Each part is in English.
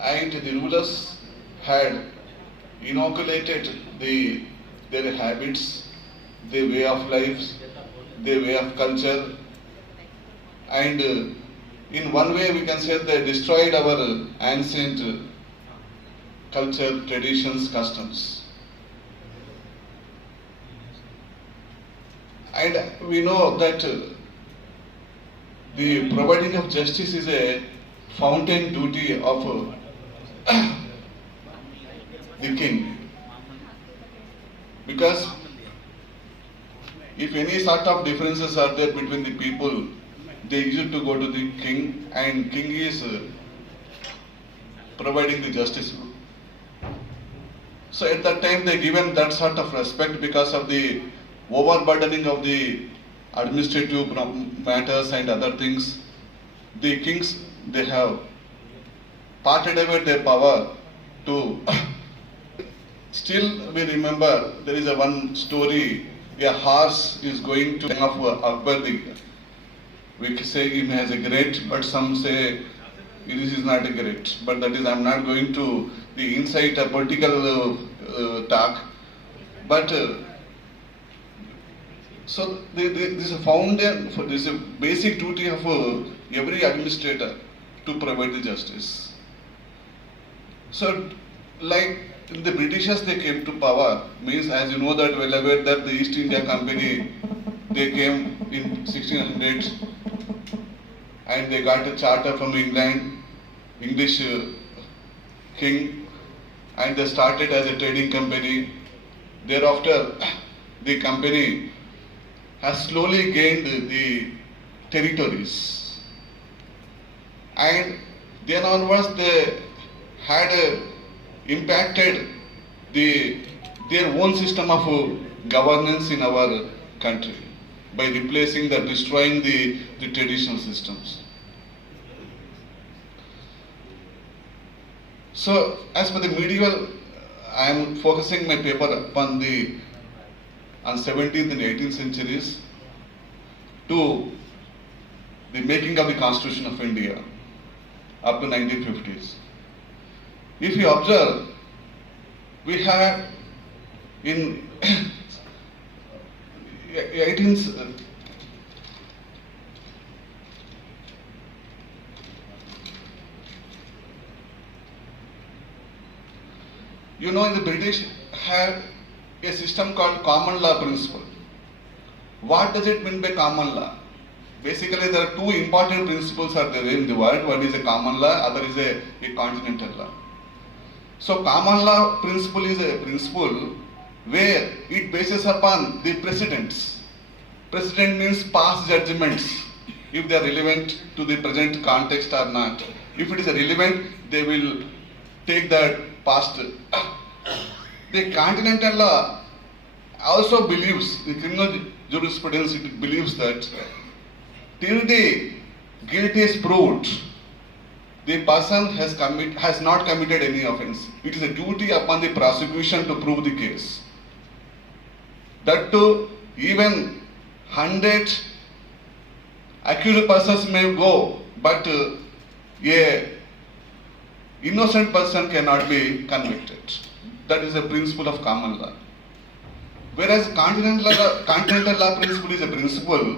and the rulers had inoculated their habits, their way of life, their way of culture, and in one way we can say they destroyed our ancient culture, traditions, customs. And we know that the providing of justice is a fountain duty of the king. Because if any sort of differences are there between the people, they used to go to the king, and king is providing the justice. So at that time they given that sort of respect because of the overburdening of the administrative matters and other things. The kings, they have parted away their power to still we remember there is a one story, a horse is going to of Akbar. We say him as a great, but some say this is not a great. But that is, I am not going to the inside a political talk. But so this is a foundation, this is a basic duty of every administrator to provide the justice. So like the Britishers, they came to power, means as you know that well aware that the East India Company, they came in 1600 and they got a charter from England, English king, and they started as a trading company. Thereafter, the company has slowly gained the territories, and then onwards they had impacted their own system of governance in our country by replacing destroying the traditional systems. So as for the medieval, I am focusing my paper upon on 17th and 18th centuries to the making of the Constitution of India up to 1950s. If you observe, we had in 18th you know, the British had a system called common law principle. What does it mean by common law? Basically, there are two important principles are there in the world. One is a common law, other is a continental law. So common law principle is a principle where it bases upon the precedents. Precedent means past judgments, if they are relevant to the present context or not. If it is relevant, they will take that past. The continental law also believes, the criminal jurisprudence, it believes that till the guilt is proved, the person has not committed any offense. It is a duty upon the prosecution to prove the case. That too, even 100 accused persons may go, but a innocent person cannot be convicted. That is a principle of common law. Whereas continental law principle is a principle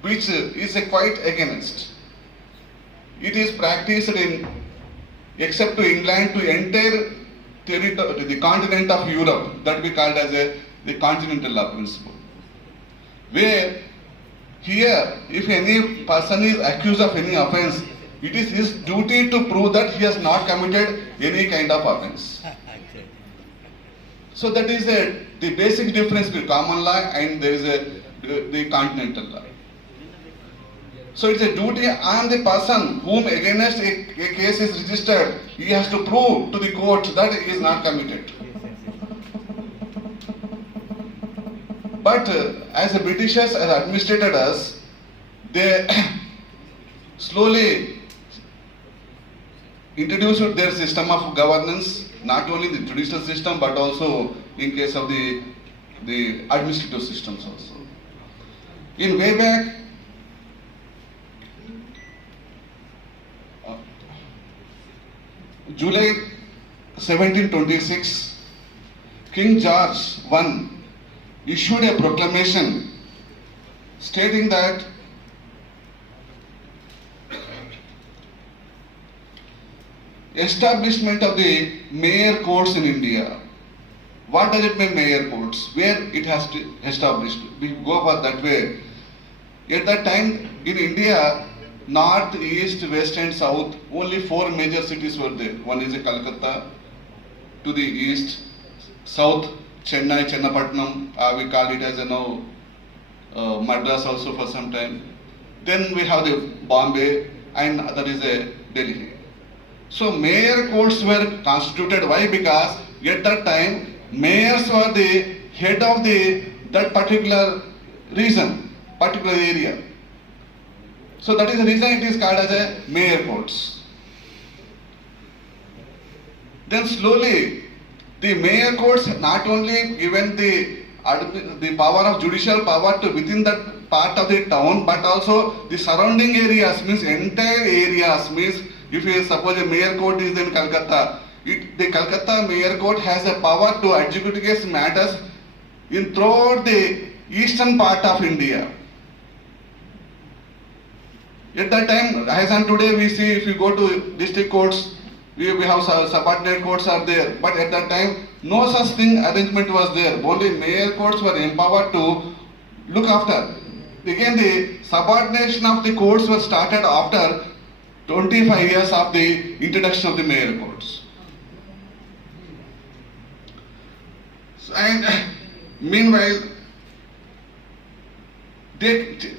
which is quite against. It is practiced except to England, to entire territory, the continent of Europe, that we called as the continental law principle. Where here, if any person is accused of any offense, it is his duty to prove that he has not committed any kind of offense. So that is the basic difference between common law and there is the continental law. So it's a duty on the person whom against a case is registered, he has to prove to the court that he is not committed. But as the Britishers have administrated us, they slowly introduced their system of governance, not only the judicial system but also in case of the administrative systems also. In way back, July 1726, King George I issued a proclamation stating that establishment of the mayor courts in India. What does it mean, mayor courts? Where it has to established? We go for that way. At that time in India, north, east, west and south, only four major cities were there. One is Calcutta to the east, south Chennai, Chennapatnam, we call it as Madras also for some time. Then we have the Bombay and that is Delhi. So mayor courts were constituted. Why? Because at that time mayors were the head of that particular region, particular area. So that is the reason it is called as a mayor courts. Then slowly the mayor courts not only given the power of judicial power to within that part of the town, but also the surrounding areas, means entire areas, means if you suppose a mayor court is in Calcutta, the Calcutta mayor court has a power to adjudicate matters in throughout the eastern part of India. At that time, as on today we see, if you go to district courts, we have subordinate courts are there. But at that time, no such thing arrangement was there. Only mayor courts were empowered to look after. Again, the subordination of the courts was started after 25 years of the introduction of the mayor courts. And meanwhile, the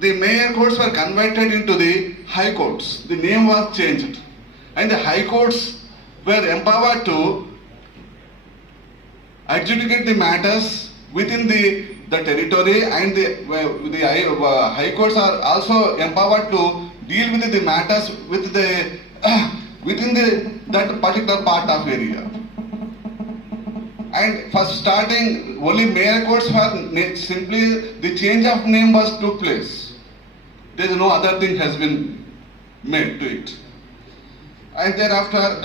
mayor courts were converted into the high courts. The name was changed. And the high courts were empowered to adjudicate the matters within the territory, and the high courts are also empowered to deal with the matters with within that particular part of area. And for starting, only mayor courts were simply the change of name was took place. There is no other thing has been made to it. And thereafter,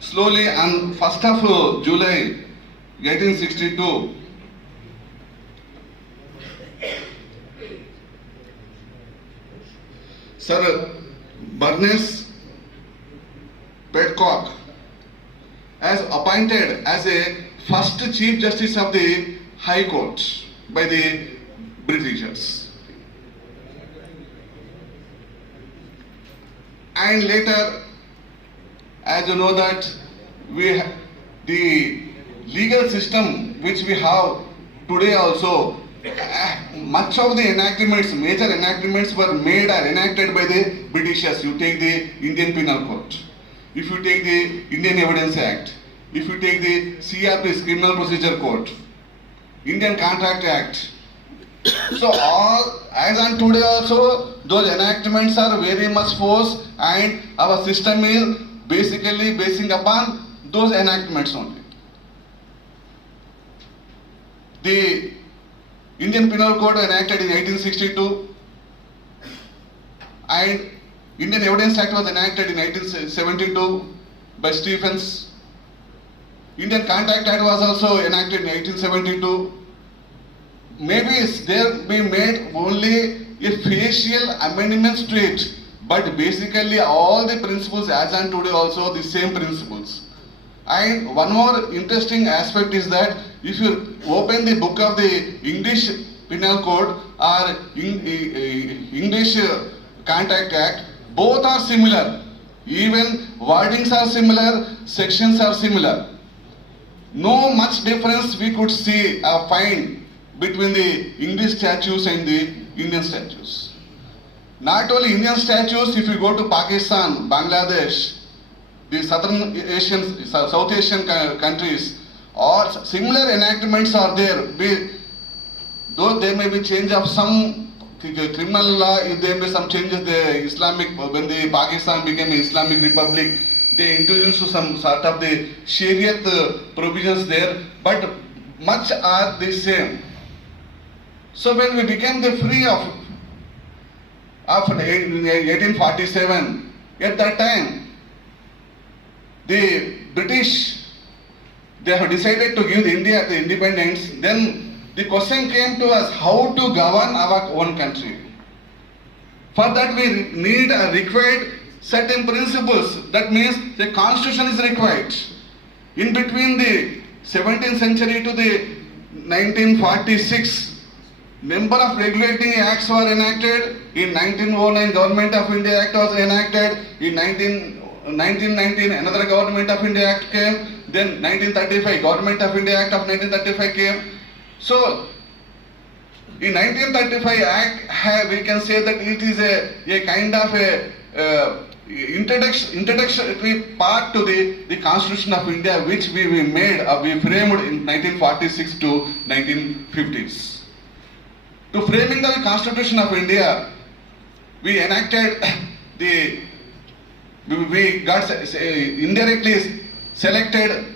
slowly on 1st of July 1862, Sir Bernice Petcock as appointed as a first Chief Justice of the High Court by the Britishers. And later, as you know that the legal system which we have today also, much of the enactments, major enactments were made or enacted by the Britishers. You take the Indian Penal Code, if you take the Indian Evidence Act, if you take the CRP's Criminal Procedure Code, Indian Contract Act. So all, as on today also, those enactments are very much force, and our system is basically basing upon those enactments only. The Indian Penal Code enacted in 1862 and Indian Evidence Act was enacted in 1872 by Stephens. Indian Contract Act was also enacted in 1872. Maybe there be made only a facial amendments to it, but basically all the principles as on today also the same principles. And one more interesting aspect is that if you open the book of the English Penal Code or English Contract Act, both are similar. Even wordings are similar, sections are similar. No much difference we could see or find between the English statutes and the Indian statutes. Not only Indian statutes, if you go to Pakistan, Bangladesh, the South Asian countries, or similar enactments are there. Though there may be change of some criminal law, if there may be some changes, the Islamic, when the Pakistan became an Islamic Republic, they introduced some sort of the Shariat provisions there, but much are the same. So when we became the free of 1847, At that time, the British, they have decided to give India the independence. Then the question came to us, how to govern our own country. For that we need a required certain principles. That means the constitution is required. In between the 17th century to the 1946, number of regulating acts were enacted. In 1909, Government of India Act was enacted. In 1919, another Government of India Act came. Then 1935, Government of India Act of 1935 came. So, in 1935 Act, we can say that it is a kind of a introductory part to the Constitution of India, which we framed in 1946 to 1950s. To framing the Constitution of India, we enacted we got indirectly selected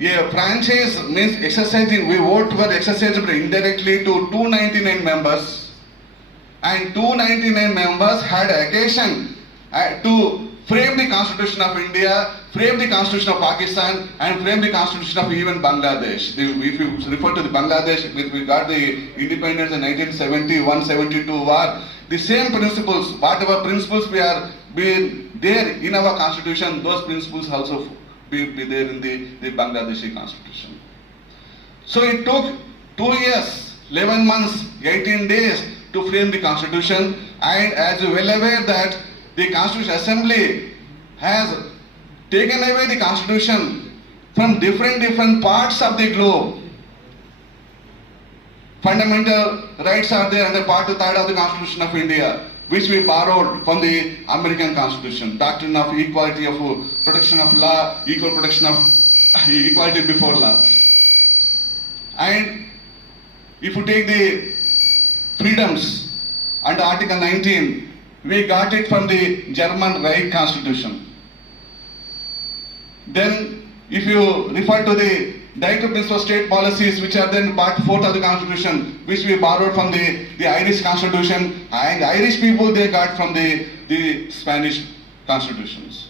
a franchise, means exercising, we vote for exercise indirectly to 299 members, and 299 members had occasion to frame the Constitution of India, frame the Constitution of Pakistan, and frame the Constitution of even Bangladesh. If you refer to the Bangladesh, we got the independence in 1971-72 war, the same principles, whatever principles we are being there in our Constitution, those principles also be there in the Bangladeshi Constitution. So it took 2 years, 11 months, 18 days to frame the Constitution, and as you well aware that the Constitution Assembly has taken away the Constitution from different parts of the globe. Fundamental rights are there under Part 3 of the Constitution of India, which we borrowed from the American Constitution. Doctrine of equality of protection of law, equal protection of equality before laws. And if you take the freedoms under Article 19, we got it from the German Reich Constitution. Then, if you refer to the Directive Principles of State Policies, which are then Part 4 of the Constitution, which we borrowed from the Irish Constitution, and the Irish people they got from the Spanish Constitutions.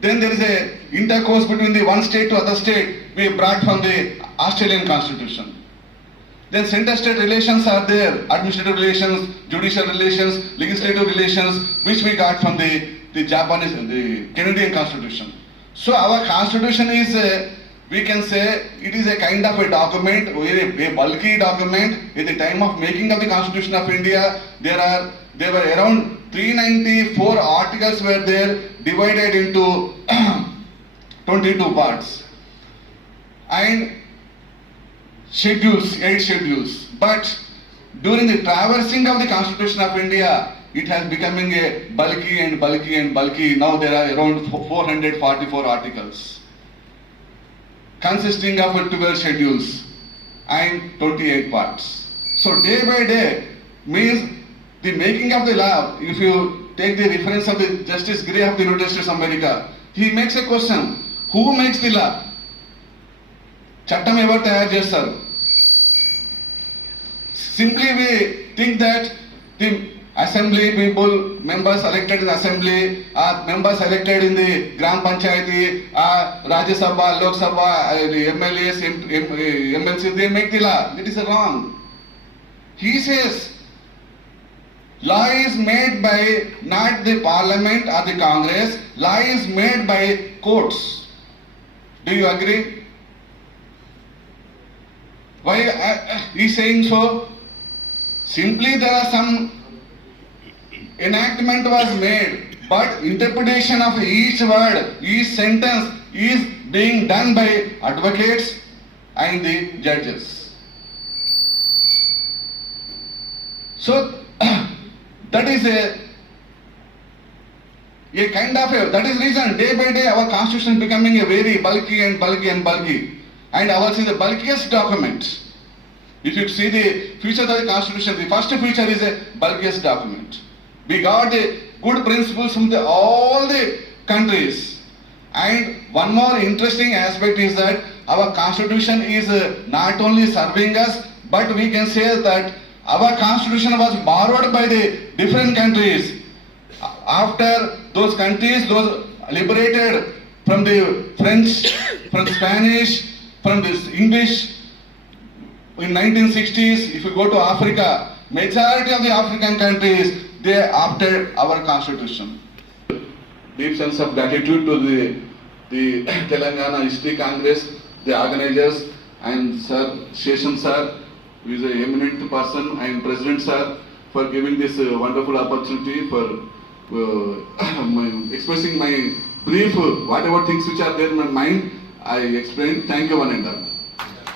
Then there is a intercourse between the one state to other state, we brought from the Australian Constitution. Then center-state relations are there, administrative relations, judicial relations, legislative relations, which we got from the Canadian Constitution. So our Constitution is, we can say, it is a kind of a document, a bulky document. At the time of making of the Constitution of India, there were around 394 articles were there, divided into 22 parts. And schedules, 8 schedules. But during the traversing of the Constitution of India, it has becoming a bulky and bulky and bulky. Now there are around 444 articles, consisting of 12 schedules and 28 parts. So day by day means the making of the law. If you take the reference of the Justice Gray of the United States of America, he makes a question: who makes the law? చట్టం ఎవరు తయారు చేస్తారు? Simply we think that the assembly people, members elected in the assembly, members elected in the Gram Panchayati, Rajya Sabha, Lok Sabha, MLAs, MLCs, they make the law. It is wrong. He says, law is made by not the parliament or the Congress, law is made by courts. Do you agree? Why he is saying so? Simply there are some enactment was made, but interpretation of each word, each sentence is being done by advocates and the judges. So that is a kind of that is reason day by day our Constitution is becoming a very bulky and bulky and bulky. And ours is the bulkiest document. If you see the features of the Constitution, the first feature is a bulkiest document. We got the good principles from all the countries. And one more interesting aspect is that our Constitution is not only serving us, but we can say that our Constitution was borrowed by the different countries. After those countries, those liberated from the French, from Spanish, from this English, in 1960s, if you go to Africa, majority of the African countries, they opted our constitution. Deep sense of gratitude to the Telangana History Congress, the organizers, and Sir Sheshan Sir, who is an eminent person, and President Sir, for giving this wonderful opportunity, for expressing my brief, whatever things which are there in my mind, I explained. Thank you one and all.